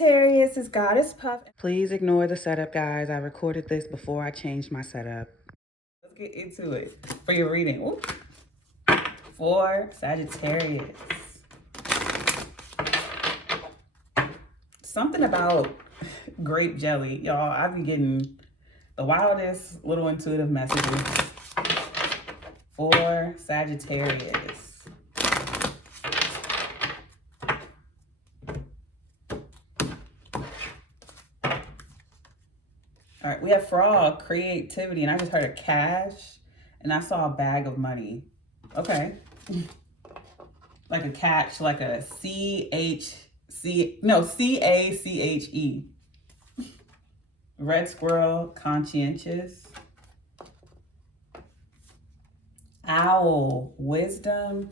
Sagittarius is Goddess Puff. Please ignore the setup, guys. I recorded this before I changed my setup. Let's get into it for your reading. Ooh. For Sagittarius. Something about grape jelly. Y'all, I've been getting the wildest little intuitive messages for Sagittarius. All right, we have fraud, creativity, and I just heard a cash, and I saw a bag of money. Okay. Like a catch, like a C-A-C-H-E. Red squirrel, conscientious. Owl, wisdom.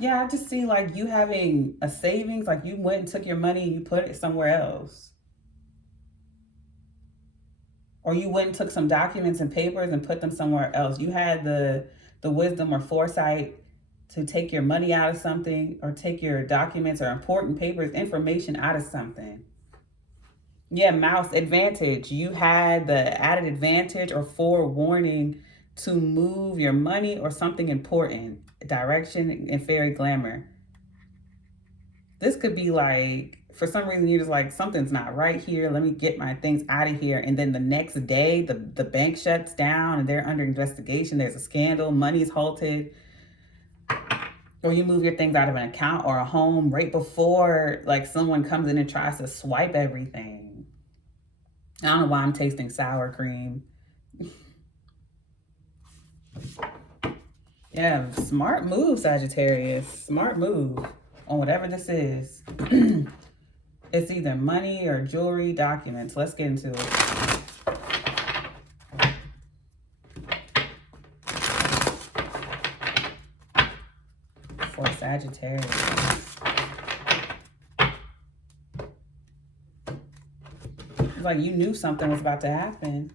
Yeah, I just see like you having a savings, like you went and took your money and you put it somewhere else. Or you went and took some documents and papers and put them somewhere else. You had the wisdom or foresight to take your money out of something, or take your documents or important papers, information out of something. Yeah, mouse advantage. You had the added advantage or forewarning to move your money or something important. Direction and fairy glamour. This could be like, for some reason, you're just like, something's not right here. Let me get my things out of here. And then the next day, the bank shuts down and they're under investigation. There's a scandal. Money's halted. Or you move your things out of an account or a home right before like someone comes in and tries to swipe everything. I don't know why I'm tasting sour cream. Yeah, smart move, Sagittarius. Smart move on whatever this is. It's either money or jewelry, documents. Let's get into it. For Sagittarius. It's like you knew something was about to happen.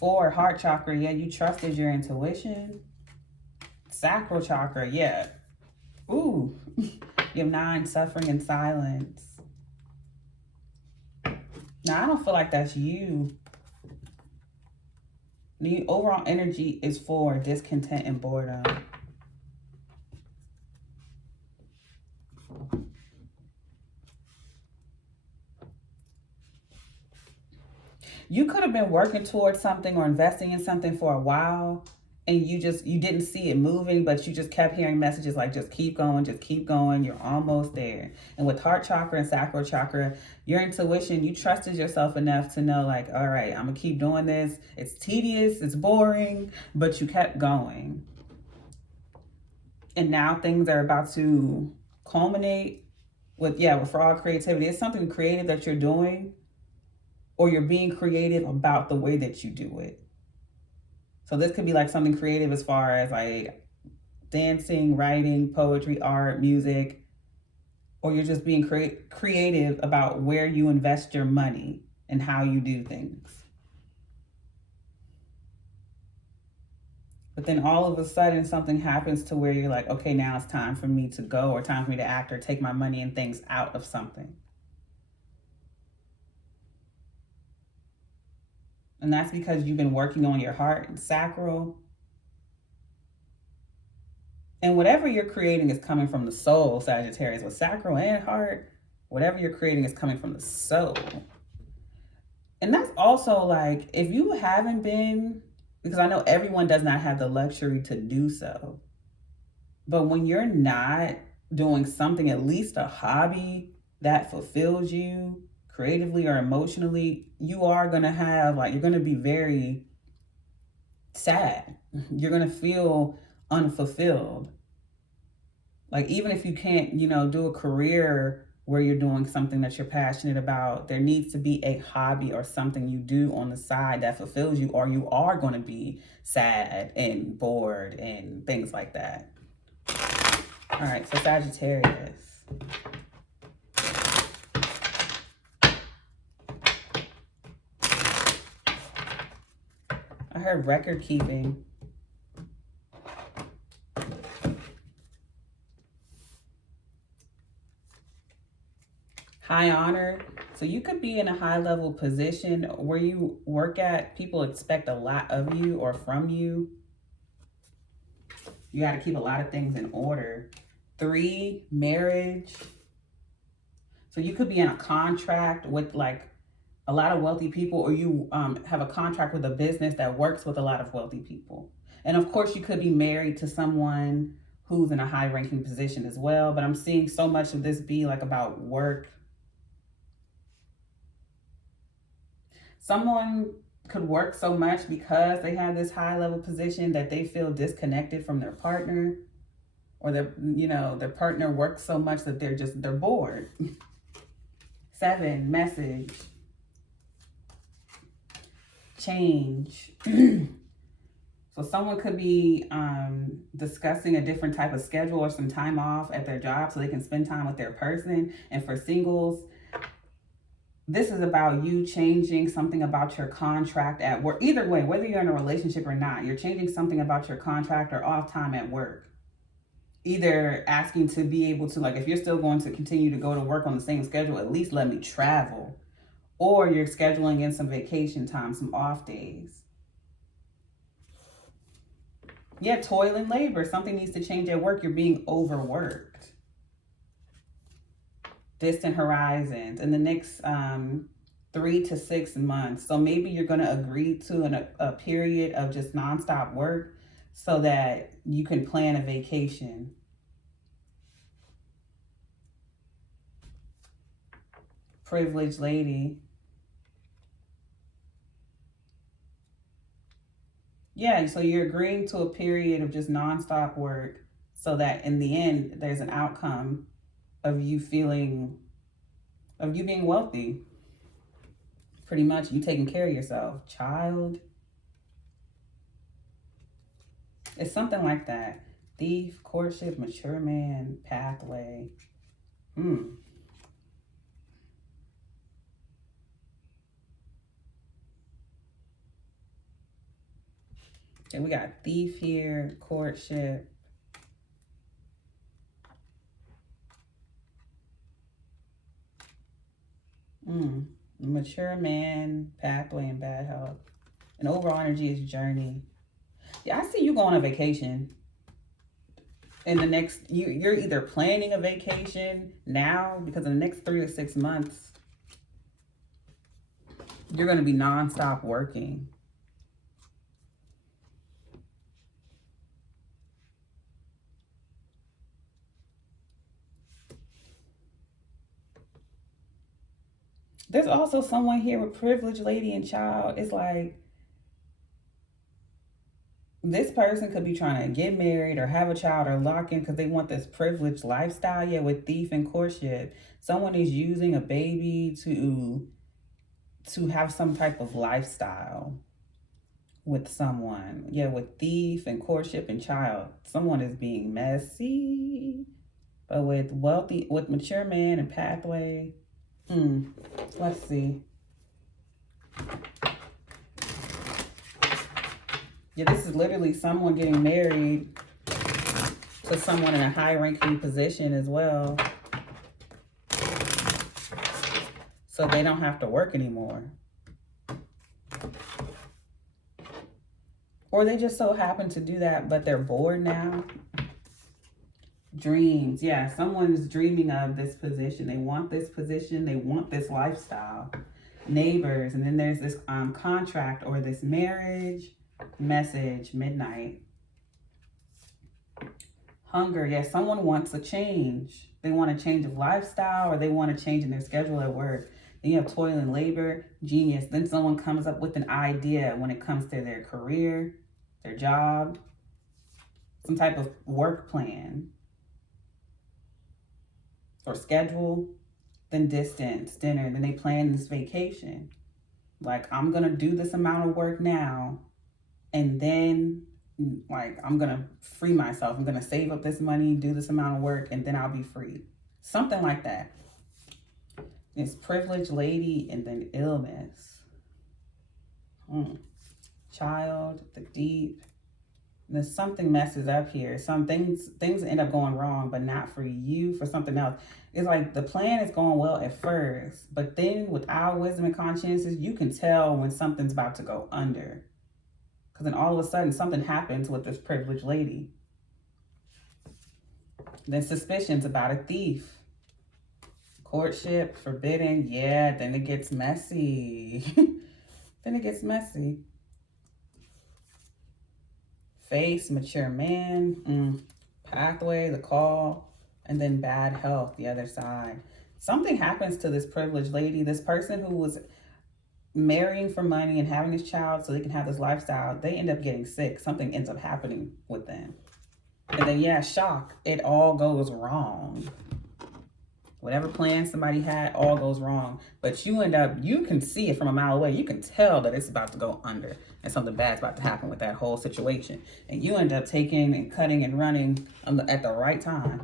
For heart chakra, yeah, you trusted your intuition. Sacral chakra, yeah. Ooh, you have 9, suffering in silence. Now, I don't feel like that's you. The overall energy is for discontent and boredom. You could have been working towards something or investing in something for a while, and you didn't see it moving, but you just kept hearing messages like, just keep going, you're almost there. And with heart chakra and sacral chakra, your intuition, you trusted yourself enough to know like, all right, I'm gonna keep doing this. It's tedious, it's boring, but you kept going. And now things are about to culminate with fraud, creativity. It's something creative that you're doing, or you're being creative about the way that you do it. So this could be like something creative as far as like dancing, writing, poetry, art, music, or you're just being creative about where you invest your money and how you do things. But then all of a sudden something happens to where you're like, okay, now it's time for me to go, or time for me to act or take my money and things out of something. And that's because you've been working on your heart and sacral. And whatever you're creating is coming from the soul, Sagittarius. With sacral and heart, whatever you're creating is coming from the soul. And that's also like, if you haven't been, because I know everyone does not have the luxury to do so. But when you're not doing something, at least a hobby that fulfills you, creatively or emotionally, you are going to have like, you're going to be very sad. You're going to feel unfulfilled. Like, even if you can't, do a career where you're doing something that you're passionate about, there needs to be a hobby or something you do on the side that fulfills you, or you are going to be sad and bored and things like that. All right, so Sagittarius. I heard record keeping. High honor. So you could be in a high level position where you work at. People expect a lot of you or from you. You got to keep a lot of things in order. 3, marriage. So you could be in a contract with like a lot of wealthy people, or you have a contract with a business that works with a lot of wealthy people. And of course, you could be married to someone who's in a high ranking position as well. But I'm seeing so much of this be like about work. Someone could work so much because they have this high level position that they feel disconnected from their partner, or their partner works so much that they're bored. 7, message. Change. So someone could be discussing a different type of schedule or some time off at their job so they can spend time with their person. And for singles, this is about you changing something about your contract at work. Either way, whether you're in a relationship or not, you're changing something about your contract or off time at work. Either asking to be able to, like, if you're still going to continue to go to work on the same schedule, at least let me travel. Or you're scheduling in some vacation time, some off days. Yeah, toil and labor. Something needs to change at work. You're being overworked. Distant horizons in the next 3 to 6 months. So maybe you're going to agree to a period of just nonstop work so that you can plan a vacation. Privileged lady. Yeah, so you're agreeing to a period of just nonstop work so that in the end, there's an outcome of you being wealthy. Pretty much you taking care of yourself. Child. It's something like that. Thief, courtship, mature man, pathway. Then we got thief here, courtship. Mature man, pathway, and bad health. And overall energy is journey. Yeah, I see you going on vacation. In the next, you're either planning a vacation now, because in the next 3 to 6 months, you're going to be nonstop working. There's also someone here with privileged lady and child. It's like this person could be trying to get married or have a child or lock in because they want this privileged lifestyle. Yeah, with thief and courtship, someone is using a baby to have some type of lifestyle with someone. Yeah, with thief and courtship and child, someone is being messy. But with mature man and pathway, let's see. Yeah, this is literally someone getting married to someone in a high-ranking position as well. So they don't have to work anymore. Or they just so happen to do that, but they're bored now. Dreams. Yeah, someone is dreaming of this position. They want this position. They want this lifestyle. Neighbors. And then there's this contract or this marriage. Message, midnight. Hunger. Yeah, someone wants a change. They want a change of lifestyle, or they want a change in their schedule at work. Then you have toil and labor, genius. Then someone comes up with an idea when it comes to their career, their job, some type of work plan or schedule. Then distance, dinner. Then they plan this vacation. Like, I'm going to do this amount of work now. And then, like, I'm going to free myself. I'm going to save up this money, do this amount of work, and then I'll be free. Something like that. It's privileged lady and then illness. Child, the deep. There's something messes up here. Some things end up going wrong, but not for you, for something else. It's like the plan is going well at first, but then with our wisdom and consciences, you can tell when something's about to go under. Because then all of a sudden something happens with this privileged lady. Then suspicions about a thief. Courtship, forbidden, yeah, then it gets messy. Then it gets messy. Face, mature man, pathway, the call, and then bad health, the other side. Something happens to this privileged lady, this person who was marrying for money and having this child so they can have this lifestyle. They end up getting sick. Something ends up happening with them. And then, yeah, shock. It all goes wrong. Whatever plan somebody had, all goes wrong. But you end up, you can see it from a mile away. You can tell that it's about to go under and something bad's about to happen with that whole situation. And you end up taking and cutting and running at the right time.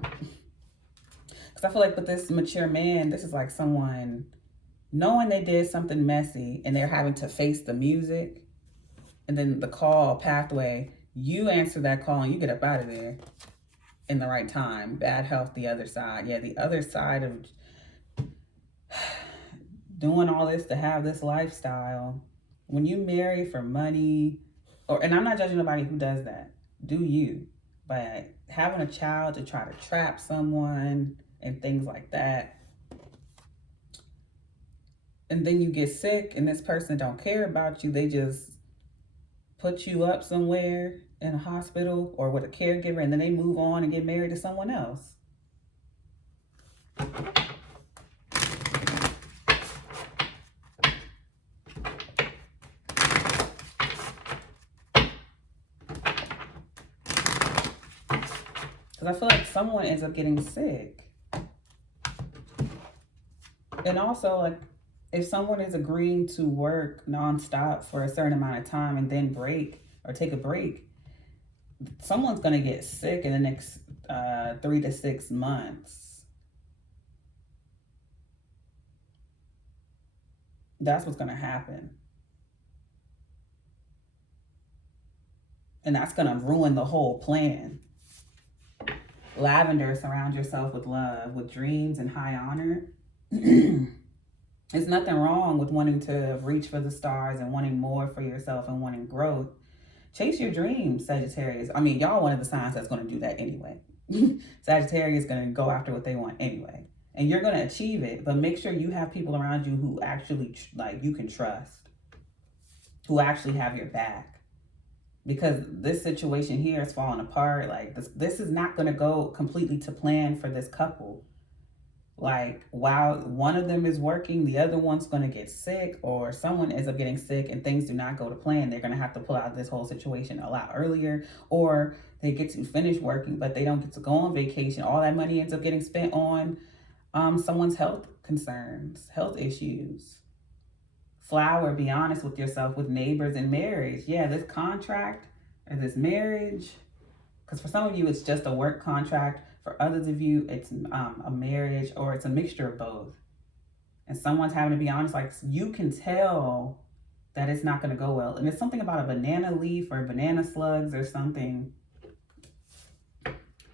Because I feel like with this mature man, this is like someone knowing they did something messy and they're having to face the music. And then the call, pathway, you answer that call and you get up out of there in the right time. Bad health, the other side. Yeah, the other side of doing all this to have this lifestyle. When you marry for money, and I'm not judging nobody who does that. Do you? But having a child to try to trap someone and things like that. And then you get sick and this person don't care about you. They just put you up somewhere in a hospital or with a caregiver, and then they move on and get married to someone else. Because I feel like someone ends up getting sick. And also, like, if someone is agreeing to work nonstop for a certain amount of time and then break or take a break, someone's going to get sick in the next 3 to 6 months. That's what's going to happen. And that's going to ruin the whole plan. Lavender, surround yourself with love, with dreams and high honor. There's nothing wrong with wanting to reach for the stars and wanting more for yourself and wanting growth. Chase your dreams, Sagittarius. I mean, y'all one of the signs that's going to do that anyway. Sagittarius is going to go after what they want anyway. And you're going to achieve it, but make sure you have people around you who actually, like, you can trust, who actually have your back. Because this situation here is falling apart. Like, this is not going to go completely to plan for this couple. Like, while one of them is working, the other one's going to get sick, or someone ends up getting sick and things do not go to plan. They're going to have to pull out this whole situation a lot earlier, or they get to finish working, but they don't get to go on vacation. All that money ends up getting spent on someone's health concerns, health issues. Flower, be honest with yourself, with neighbors and marriage. Yeah, this contract or this marriage, because for some of you, it's just a work contract. For others of you, it's a marriage, or it's a mixture of both. And someone's having to be honest, like, you can tell that it's not going to go well. And it's something about a banana leaf or banana slugs or something.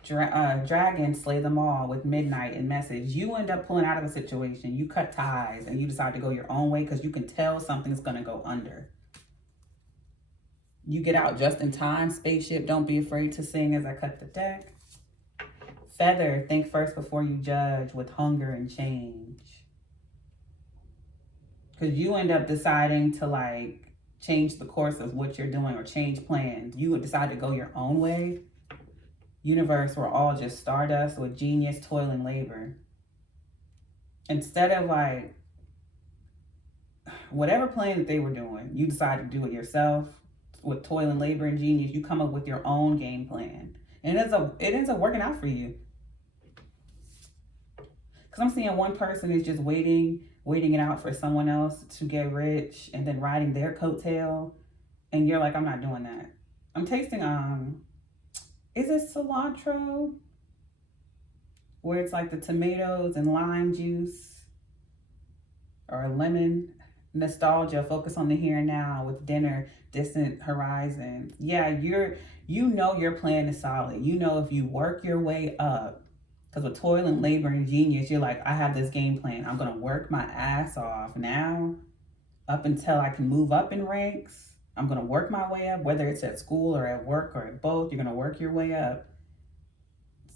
Dragons slay them all with midnight and message. You end up pulling out of a situation. You cut ties and you decide to go your own way because you can tell something's going to go under. You get out just in time. Spaceship, don't be afraid to sing as I cut the deck. Feather, think first before you judge, with hunger and change. Because you end up deciding to, like, change the course of what you're doing or change plans. You would decide to go your own way. Universe, we're all just stardust with genius, toil, and labor. Instead of, like, whatever plan that they were doing, you decide to do it yourself. With toil and labor and genius, you come up with your own game plan. And it ends up working out for you. Because I'm seeing one person is just waiting it out for someone else to get rich and then riding their coattail. And you're like, I'm not doing that. I'm tasting, is it cilantro? Where it's like the tomatoes and lime juice or lemon. Nostalgia, focus on the here and now with dinner, distant horizons. Yeah, you know your plan is solid. You know if you work your way up, because with toil and labor and genius, you're like, I have this game plan. I'm gonna work my ass off now up until I can move up in ranks. I'm gonna work my way up, whether it's at school or at work or at both. You're gonna work your way up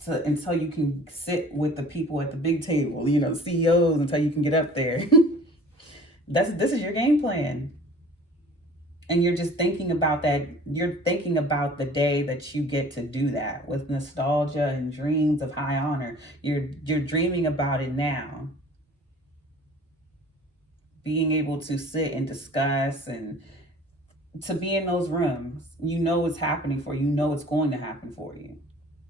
until you can sit with the people at the big table, you know, CEOs, until you can get up there. This is your game plan. And you're just thinking about that. You're thinking about the day that you get to do that with nostalgia and dreams of high honor. You're dreaming about it now. Being able to sit and discuss and to be in those rooms. You know it's happening for you. You know it's going to happen for you.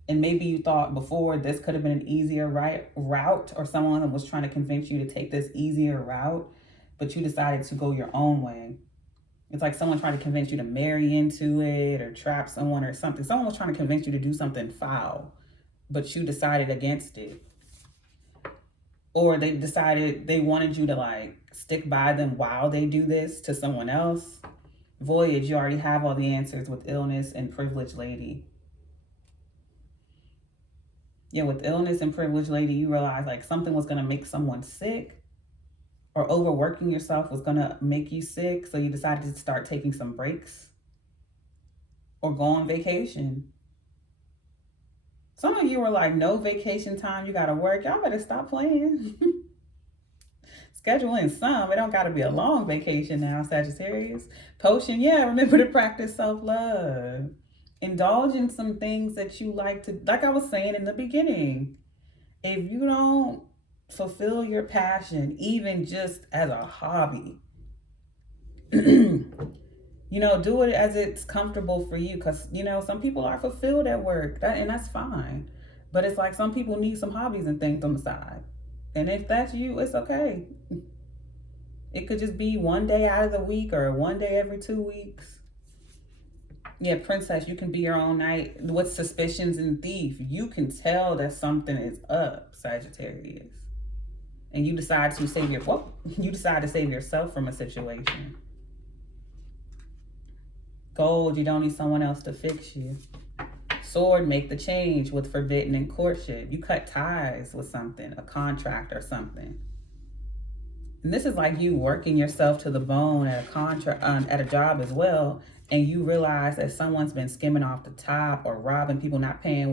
And maybe you thought before this could have been an easier route, or someone was trying to convince you to take this easier route, but you decided to go your own way. It's like someone trying to convince you to marry into it or trap someone or something. Someone was trying to convince you to do something foul, but you decided against it. Or they decided they wanted you to like stick by them while they do this to someone else. Voyage, you already have all the answers with illness and privileged lady. Yeah, with illness and privileged lady, you realize like something was going to make someone sick, or overworking yourself was going to make you sick. So you decided to start taking some breaks or go on vacation. Some of you were like, no vacation time, you got to work. Y'all better stop playing. Scheduling some. It don't got to be a long vacation now, Sagittarius. Potion, yeah, remember to practice self-love. Indulge in some things that you like to, like I was saying in the beginning. If you don't fulfill your passion, even just as a hobby, you know, do it as it's comfortable for you. Because, you know, some people are fulfilled at work, and that's fine. But it's like some people need some hobbies and things on the side. And if that's you, it's okay. It could just be one day out of the week or one day every 2 weeks. Yeah, princess, you can be your own knight with suspicions and thief. You can tell that something is up, Sagittarius. And you decide to save you decide to save yourself from a situation. Gold, you don't need someone else to fix you. Sword, make the change with forbidden and courtship. You cut ties with something, a contract or something. And this is like you working yourself to the bone at a contract, at a job as well, and you realize that someone's been skimming off the top or robbing people, not paying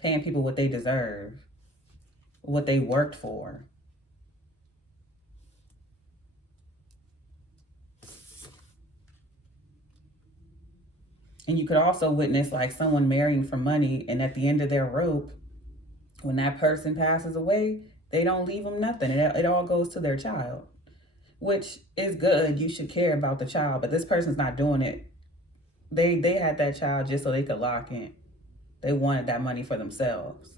people what they deserve, what they worked for. And you could also witness like someone marrying for money, and at the end of their rope, when that person passes away, they don't leave them nothing. It all goes to their child, which is good. You should care about the child, but this person's not doing it. They had that child just so they could lock in. They wanted that money for themselves.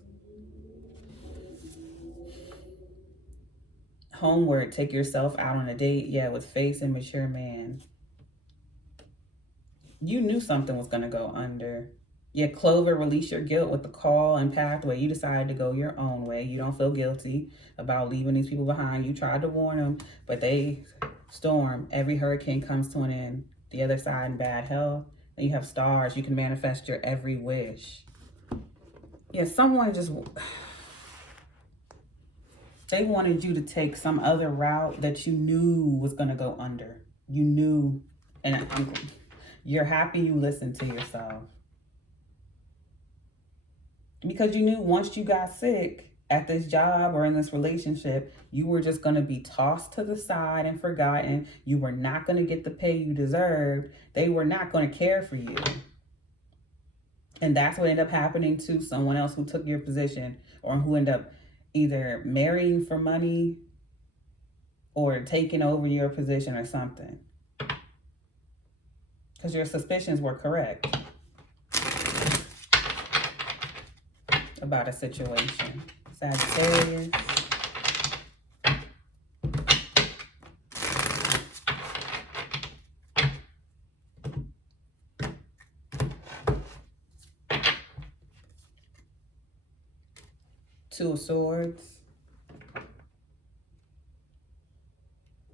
Homeward, take yourself out on a date. Yeah, with face and mature man. You knew something was going to go under. Yeah, Clover, release your guilt with the call and pathway. You decided to go your own way. You don't feel guilty about leaving these people behind. You tried to warn them, but they storm. Every hurricane comes to an end. The other side in bad health. And you have stars. You can manifest your every wish. Yeah, someone just, they wanted you to take some other route that you knew was going to go under. You knew, and you're happy you listened to yourself. Because you knew once you got sick at this job or in this relationship, you were just going to be tossed to the side and forgotten. You were not going to get the pay you deserved. They were not going to care for you. And that's what ended up happening to someone else who took your position, or who ended up either marrying for money or taking over your position or something. Because your suspicions were correct about a situation. Sagittarius. Two of Swords.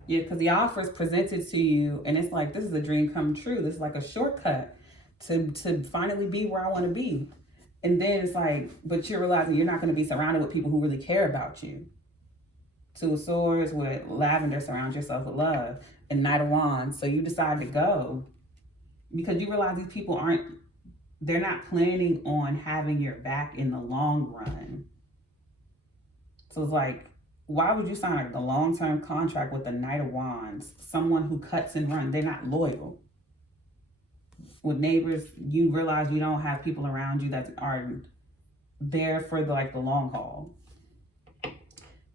Yeah, because the offer is presented to you, and it's like, this is a dream come true. This is like a shortcut to finally be where I want to be. And then it's like, but you're realizing you're not going to be surrounded with people who really care about you. Two of Swords with lavender, surround yourself with love. And Knight of Wands. So you decide to go because you realize these people they're not planning on having your back in the long run. So it's like, why would you sign a long-term contract with the Knight of Wands? Someone who cuts and runs. They're not loyal. With neighbors, you realize you don't have people around you that are there for the long haul.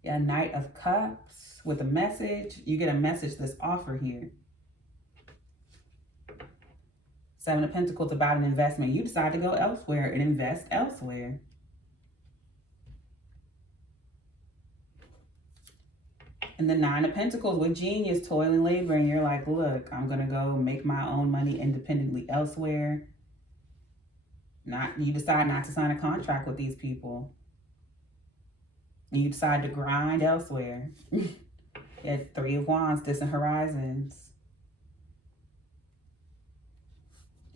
Yeah, Knight of Cups with a message. You get a message, this offer here. Seven of Pentacles about an investment. You decide to go elsewhere and invest elsewhere. And the Nine of Pentacles with genius, toil and labor. And you're like, look, I'm going to go make my own money independently elsewhere. You decide not to sign a contract with these people. And you decide to grind elsewhere. Yeah, Three of Wands, distant horizons.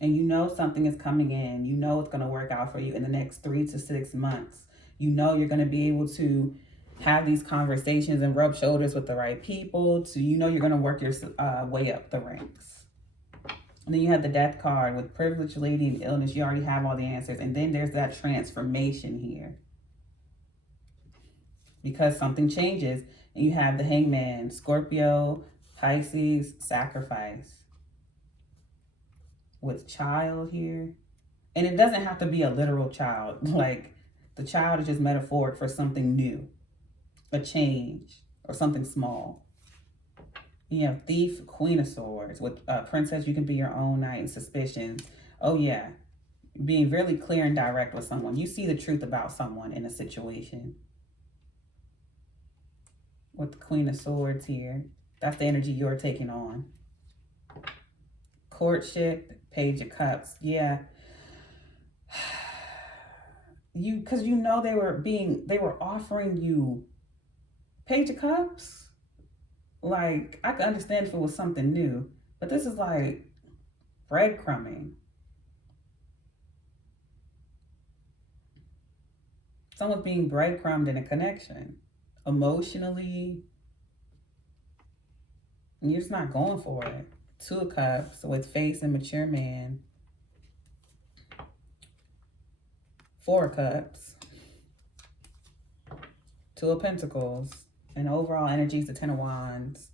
And you know something is coming in. You know it's going to work out for you in the next 3 to 6 months. You know you're going to be able to have these conversations and rub shoulders with the right people. You know you're going to work your way up the ranks. And then you have the Death card with privilege, lady, and illness. You already have all the answers. And then there's that transformation here. Because something changes. And you have the Hangman, Scorpio, Pisces, sacrifice. With child here. And it doesn't have to be a literal child. Like, the child is just metaphoric for something new. A change. Or something small. You have Thief, Queen of Swords. With Princess, you can be your own knight, and suspicion. Oh, yeah. Being really clear and direct with someone. You see the truth about someone in a situation. With the Queen of Swords here. That's the energy you're taking on. Courtship, Page of Cups. Yeah. Because you know they were offering you Page of Cups. Like, I could understand if it was something new, but this is like breadcrumbing. Someone's being breadcrumbed in a connection. Emotionally. And you're just not going for it. Two of Cups with face and mature man. Four of Cups. Two of Pentacles. And overall energy is the Ten of Wands.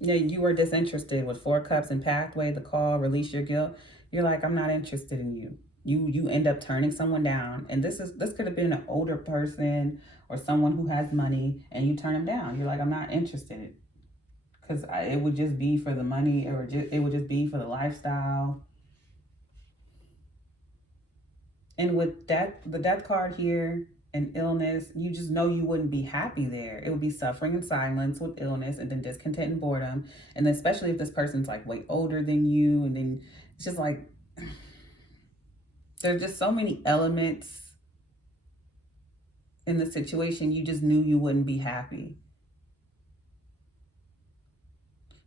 Yeah, you were disinterested with Four Cups and Pathway, the call, release your guilt. You're like, I'm not interested in you. You end up turning someone down. And this could have been an older person or someone who has money, and you turn them down. You're like, I'm not interested. Because it would just be for the money, or it would just be for the lifestyle. And with the death card here, and illness, you just know you wouldn't be happy there. It would be suffering and silence with illness, and then discontent and boredom. And then especially if this person's like way older than you, and then it's just like, there's just so many elements in the situation. You just knew you wouldn't be happy.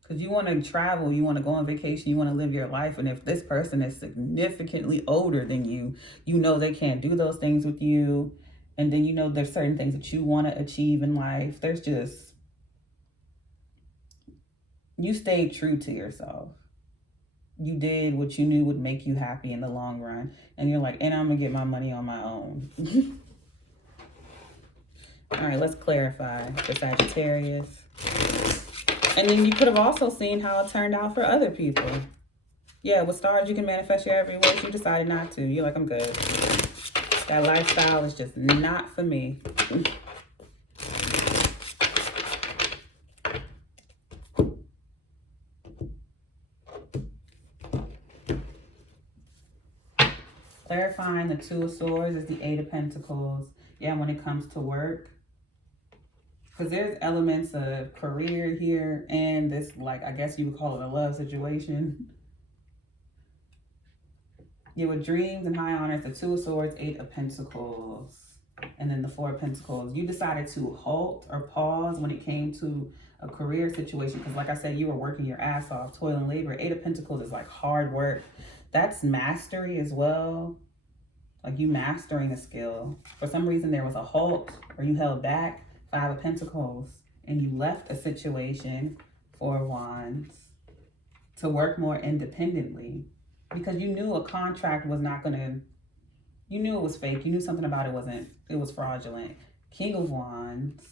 Because you want to travel, you want to go on vacation, you want to live your life. And if this person is significantly older than you, you know they can't do those things with you. And then you know there's certain things that you want to achieve in life. You stayed true to yourself. You did what you knew would make you happy in the long run. And you're like, and I'm going to get my money on my own. All right, let's clarify for Sagittarius. And then you could have also seen how it turned out for other people. Yeah, with stars, you can manifest your every wish. You decided not to. You're like, I'm good. That lifestyle is just not for me. Clarifying the Two of Swords is the Eight of Pentacles. Yeah, when it comes to work. Because there's elements of career here and this, like, I guess you would call it a love situation. Yeah, with dreams and high honors, the Two of Swords, Eight of Pentacles. And then the Four of Pentacles. You decided to halt or pause when it came to a career situation. Because like I said, you were working your ass off, toil and labor. Eight of Pentacles is like hard work. That's mastery as well. Like you mastering a skill. For some reason, there was a halt or you held back. Five of Pentacles. And you left a situation, Four of Wands, to work more independently. Because you knew a contract was not going to, you knew it was fake. You knew something about it was fraudulent. King of Wands,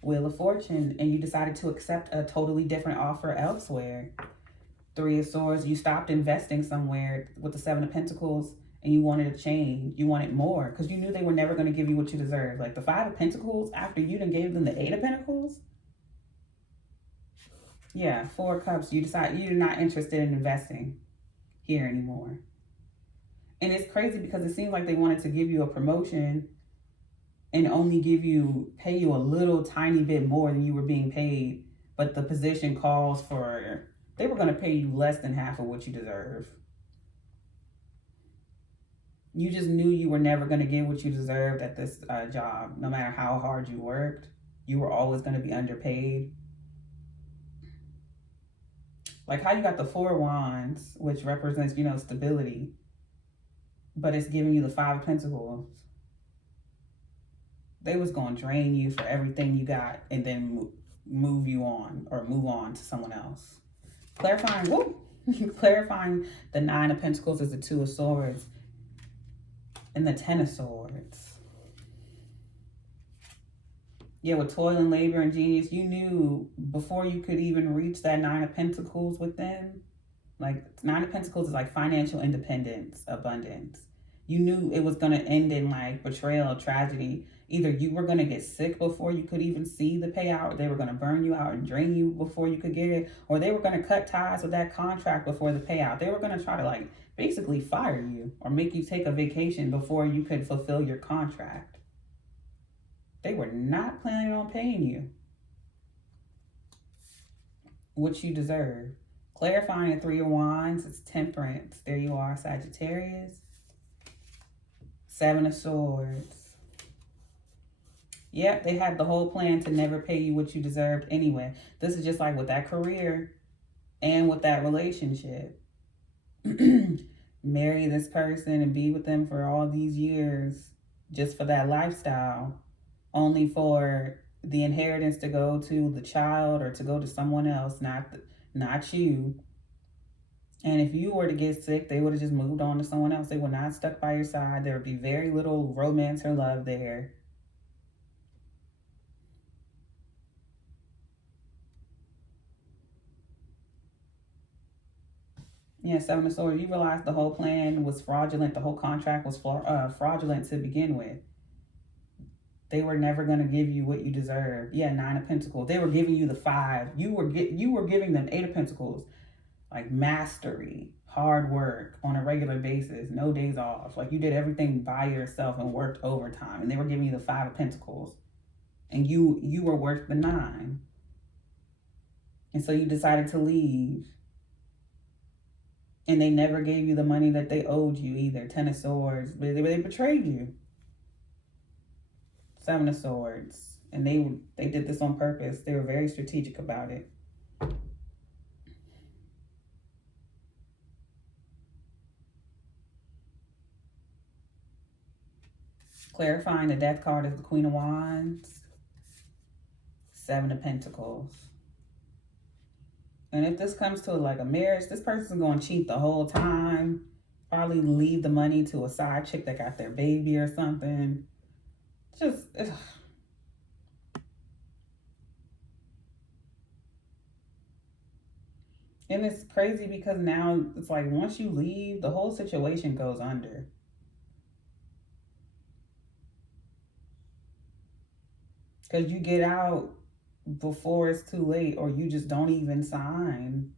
Wheel of Fortune, and you decided to accept a totally different offer elsewhere. Three of Swords, you stopped investing somewhere with the Seven of Pentacles and you wanted a change. You wanted more because you knew they were never going to give you what you deserve. Like the Five of Pentacles, after you done gave them the Eight of Pentacles. Yeah, Four of Cups, you decide you're not interested in investing here anymore. And it's crazy because it seems like they wanted to give you a promotion and only pay you a little tiny bit more than you were being paid. But the position calls for, they were going to pay you less than half of what you deserve. You just knew you were never going to get what you deserved at this job. No matter how hard you worked, you were always going to be underpaid. Like how you got the Four of Wands, which represents, stability. But it's giving you the Five of Pentacles. They was going to drain you for everything you got and then move on to someone else. Clarifying the Nine of Pentacles is the Two of Swords and the Ten of Swords. Yeah, with toil and labor and genius, you knew before you could even reach that Nine of Pentacles with them. Like Nine of Pentacles is like financial independence, abundance. You knew it was going to end in like betrayal, tragedy. Either you were going to get sick before you could even see the payout, or they were going to burn you out and drain you before you could get it, or they were going to cut ties with that contract before the payout. They were going to try to like basically fire you or make you take a vacation before you could fulfill your contract. They were not planning on paying you what you deserve. Clarifying the Three of Wands, it's Temperance. There you are, Sagittarius. Seven of Swords. Yep, they had the whole plan to never pay you what you deserved anyway. This is just like with that career and with that relationship. Marry this person and be with them for all these years just for that lifestyle, only for the inheritance to go to the child or to go to someone else, not you. And if you were to get sick, they would have just moved on to someone else. They were not stuck by your side. There would be very little romance or love there. Yeah, Seven of Swords, you realize the whole plan was fraudulent. The whole contract was fraudulent to begin with. They were never going to give you what you deserve. Yeah, Nine of Pentacles. They were giving you the Five. You were giving them Eight of Pentacles. Like mastery, hard work on a regular basis, no days off. Like you did everything by yourself and worked overtime. And they were giving you the Five of Pentacles. And you were worth the Nine. And so you decided to leave. And they never gave you the money that they owed you either. Ten of Swords. But they betrayed you. Seven of Swords. And they did this on purpose. They were very strategic about it. Clarifying the Death card is the Queen of Wands. Seven of Pentacles. And if this comes to like a marriage, this person's going to cheat the whole time. Probably leave the money to a side chick that got their baby or something. Just, ugh. And it's crazy because now it's like once you leave, the whole situation goes under. Because you get out before it's too late, or you just don't even sign.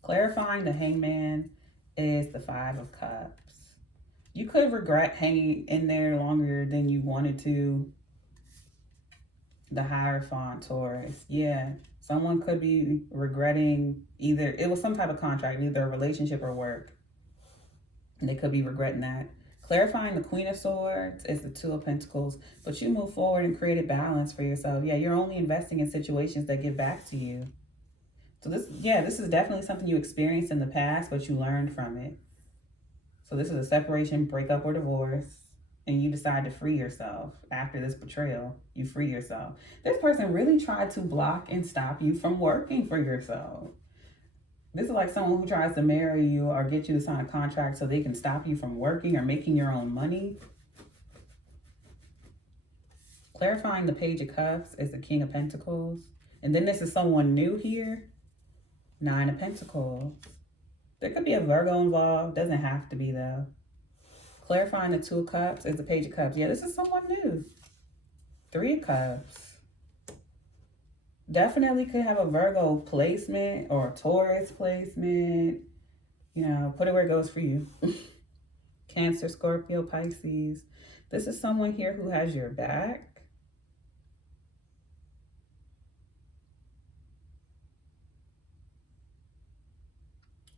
Clarifying the Hangman is the Five of Cups. You could regret hanging in there longer than you wanted to. The Hierophant, Taurus. Yeah. Someone could be regretting either, it was some type of contract, either a relationship or work. And they could be regretting that. Clarifying the Queen of Swords is the Two of Pentacles. But you move forward and create a balance for yourself. Yeah, you're only investing in situations that give back to you. So this is definitely something you experienced in the past, but you learned from it. So this is a separation, breakup, or divorce. And you decide to free yourself after this betrayal. You free yourself. This person really tried to block and stop you from working for yourself. This is like someone who tries to marry you or get you to sign a contract so they can stop you from working or making your own money. Clarifying the Page of Cups is the King of Pentacles. And then this is someone new here. Nine of Pentacles. There could be a Virgo involved. Doesn't have to be though. Clarifying the Two of Cups is the Page of Cups. Yeah, this is someone new. Three of Cups. Definitely could have a Virgo placement or a Taurus placement. You know, put it where it goes for you. Cancer, Scorpio, Pisces. This is someone here who has your back.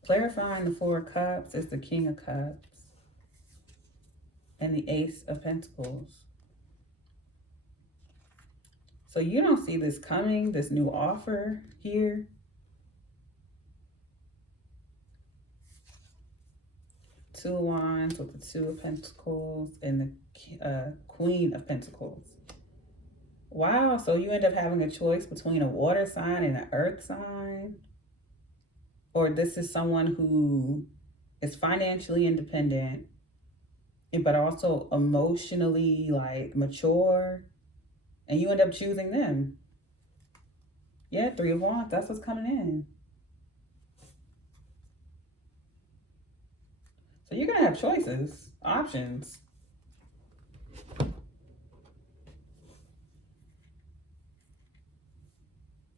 Clarifying the Four of Cups is the King of Cups. And the Ace of Pentacles. So you don't see this coming, this new offer here. Two of Wands with the Two of Pentacles and the Queen of Pentacles. Wow, so you end up having a choice between a water sign and an earth sign. Or this is someone who is financially independent, but also emotionally like mature, and you end up choosing them. Yeah, Three of Wands, that's what's coming in. So you're gonna have choices, options.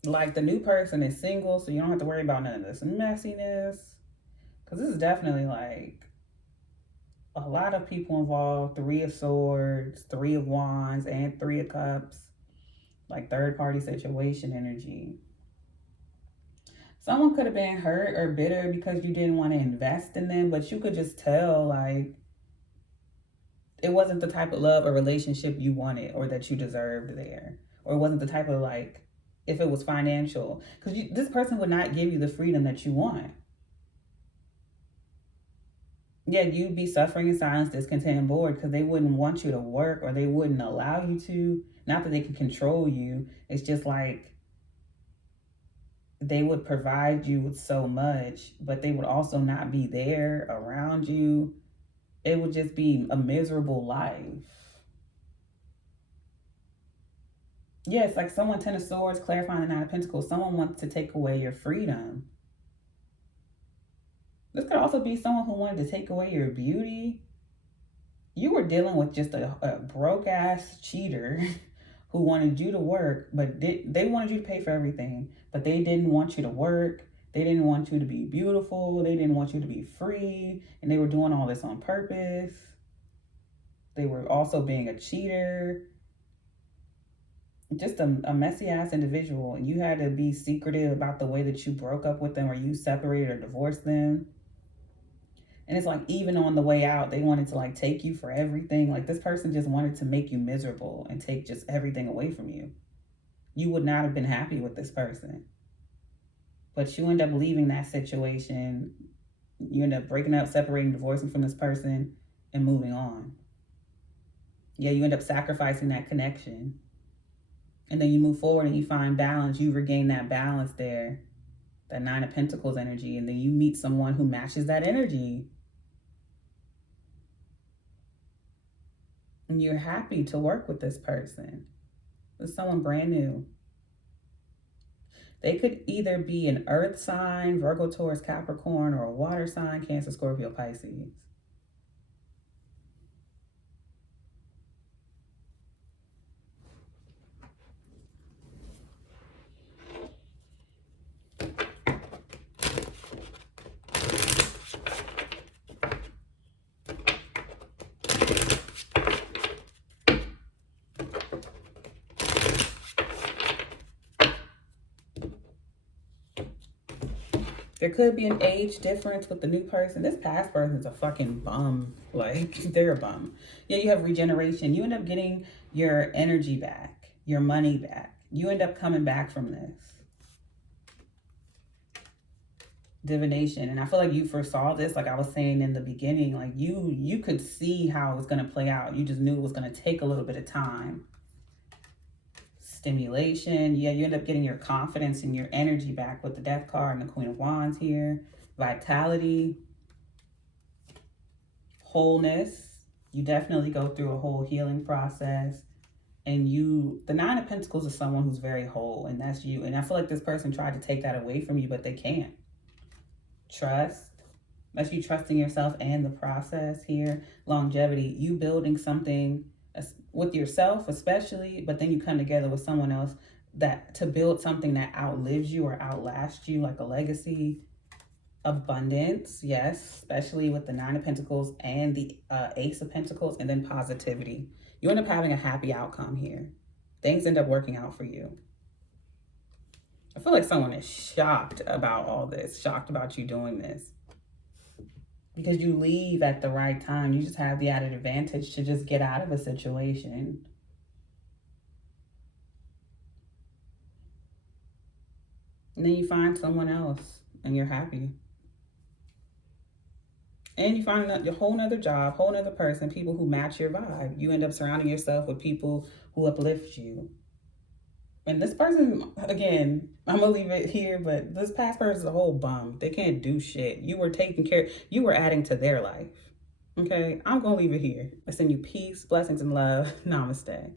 Like the new person is single, so you don't have to worry about none of this messiness. Because this is definitely like a lot of people involved. Three of Swords, Three of Wands, and Three of Cups. Like third party situation energy. Someone could have been hurt or bitter because you didn't want to invest in them, but you could just tell like it wasn't the type of love or relationship you wanted or that you deserved there. Or it wasn't the type of like, if it was financial. Because this person would not give you the freedom that you want. Yeah, you'd be suffering in silence, discontent, and bored because they wouldn't want you to work or they wouldn't allow you to. Not that they can control you. It's just like they would provide you with so much, but they would also not be there around you. It would just be a miserable life. Yeah, it's like someone, Ten of Swords, clarifying the Nine of Pentacles. Someone wants to take away your freedom. This could also be someone who wanted to take away your beauty. You were dealing with just a broke-ass cheater who wanted you to work, but they wanted you to pay for everything, but they didn't want you to work. They didn't want you to be beautiful. They didn't want you to be free, and they were doing all this on purpose. They were also being a cheater. Just a messy-ass individual, and you had to be secretive about the way that you broke up with them or you separated or divorced them. And it's like even on the way out, they wanted to like take you for everything. Like this person just wanted to make you miserable and take just everything away from you. You would not have been happy with this person. But you end up leaving that situation. You end up breaking up, separating, divorcing from this person and moving on. Yeah, you end up sacrificing that connection. And then you move forward and you find balance. You regain that balance there. That Nine of Pentacles energy. And then you meet someone who matches that energy. And you're happy to work with this person. With someone brand new. They could either be an earth sign, Virgo, Taurus, Capricorn, or a water sign, Cancer, Scorpio, Pisces. There could be an age difference with the new person. This past person's a fucking bum. Like, they're a bum. Yeah, you have regeneration. You end up getting your energy back, your money back. You end up coming back from this. Divination. And I feel like you foresaw this, like I was saying in the beginning. Like, you could see how it was going to play out. You just knew it was going to take a little bit of time. Stimulation. Yeah, you end up getting your confidence and your energy back with the Death card and the Queen of Wands here. Vitality. Wholeness. You definitely go through a whole healing process. And the Nine of Pentacles is someone who's very whole, and that's you. And I feel like this person tried to take that away from you, but they can't. Trust. That's you trusting yourself and the process here. Longevity. You building something with yourself especially, but then you come together with someone else to build something that outlives you or outlasts you, like a legacy. Abundance, yes, especially with the Nine of Pentacles and the Ace of Pentacles, and then positivity. You end up having a happy outcome here. Things end up working out for you. I feel like someone is shocked about all this, shocked about you doing this. Because you leave at the right time. You just have the added advantage to just get out of a situation. And then you find someone else and you're happy. And you find a whole nother job, whole nother person, people who match your vibe. You end up surrounding yourself with people who uplift you. And this person, again, I'm going to leave it here, but this past person is a whole bum. They can't do shit. You were taking care, you were adding to their life. Okay, I'm going to leave it here. I send you peace, blessings, and love. Namaste.